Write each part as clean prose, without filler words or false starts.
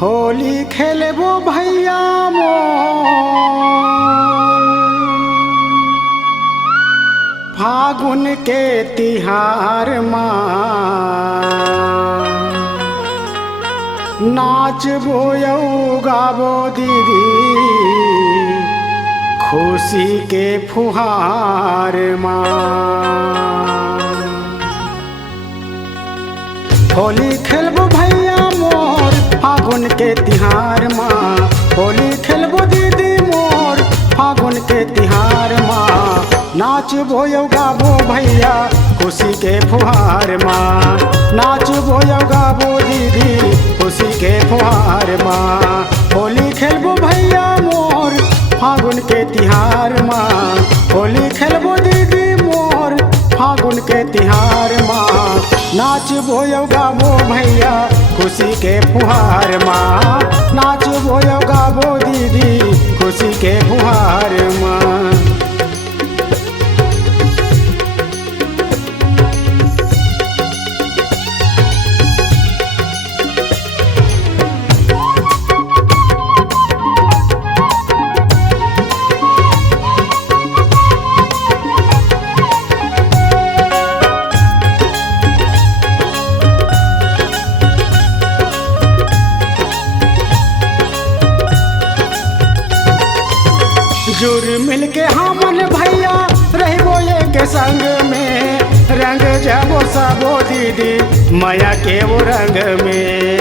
होली खेलबो भैया मोर, फागुन के तिहार माँ नाचबो यौ गाबो दीदी, खुशी के फुहार माँ। होली खेलबो भैया मोर, फागुन के तिहार माँ। होली खेलबो दीदी मोर, फागुन के तिहार माँ। नाचबो यौ गाबो भैया, खुशी के फुहार माँ। नाचबो यौ गाबो दीदी, खुशी के फुहार माँ। होली खेलबो भैया मोर, फागुन के तिहार माँ। होली खेलबो दीदी मोर, फागुन के तिहार माँ। नाचबो यौ गाबो भैया, खुशी के फुहार माँ। नाचबो यौ गाबो दीदी, खुशी के फुहार माँ। जुर मिल के हमन भैया रहबो एक संग में, रंग जाबो सबो दीदी माया के वो रंग में।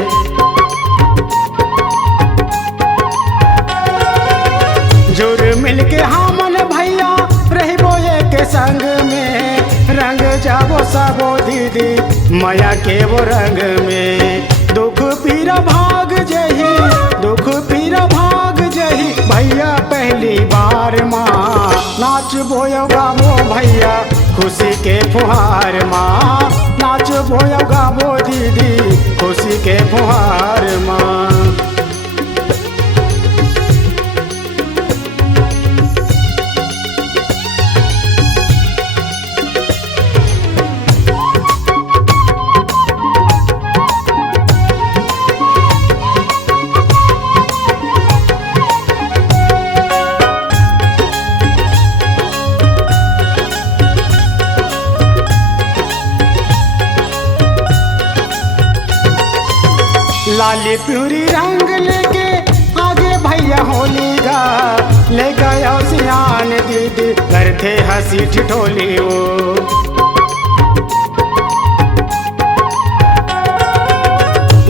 जुर मिल के हमन भैया रहबो एक संग में, रंग जाबो सबो दीदी माया के वो रंग में। दुख पीरा भाग जही, दुख पीरा भाग जही भैया पहली बार माँ। नाचबो यौ गाबो भैया, खुशी के फुहार माँ। नाचबो यौ गाबो दीदी, खुशी के फुहार माँ। लाली प्यूरी रंग लेके आगे भैया होली गा, ले गया सियान दीदी करते हंसी ठिठोली वो।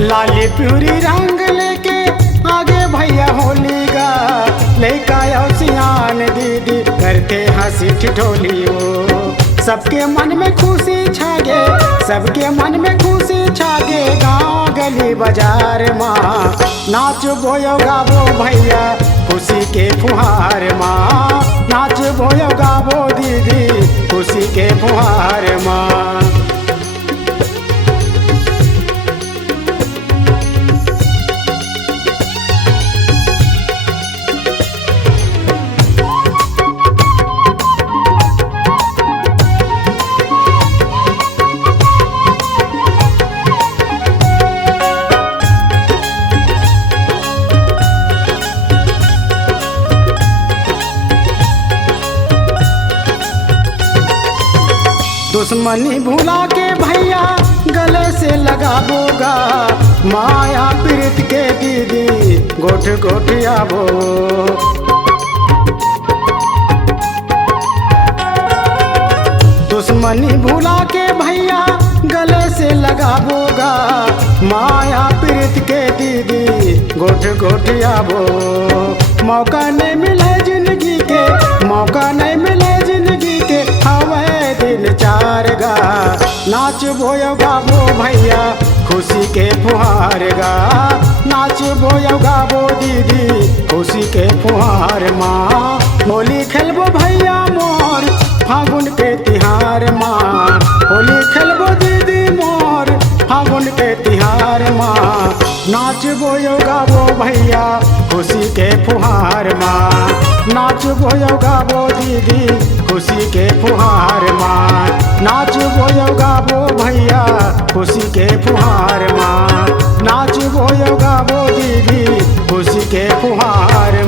लाली प्यूरी रंग लेके आगे भैया होली गा, ले गया सियान दीदी करते हंसी ठिठोली वो। सबके मन में खुशी छागे, सबके मन में खुशी छागे गाँव गली बाजार माँ। नाचबो यौ गाबो भैया, खुशी के फुहार माँ। नाचबो यौ गाबो दीदी, खुशी के फुहार माँ। दुश्मनी भुला के भैया गले से लगाबोगा, माया प्रीत के दीदी गोठ गोठ आबो। दुश्मनी भुला के भैया गले से लगाबोगा, माया प्रीत के दीदी गोठ गोठ आबो। मौका नहीं मिले जिंदगी के, मौका नहीं मिले जिंदगी के, हवे दिन चार गा। नाचबो यौ गाबो भैया, खुशी के फुहार गा। नाचबो यौ गाबो दीदी, खुशी के फुहार माँ। होली खेलबो भैया मोर, फागुन के तिहार माँ। होली खेलबो दीदी मोर, फागुन के तिहार माँ। नाचबो यौ गाबो भैया, खुशी के फुहार माँ। नाचबो यौ गाबो दीदी, खुशी के फुहार माँ। नाचबो यौ गाबो भैया, खुशी के फुहार माँ। नाचबो यौ गाबो दीदी। मार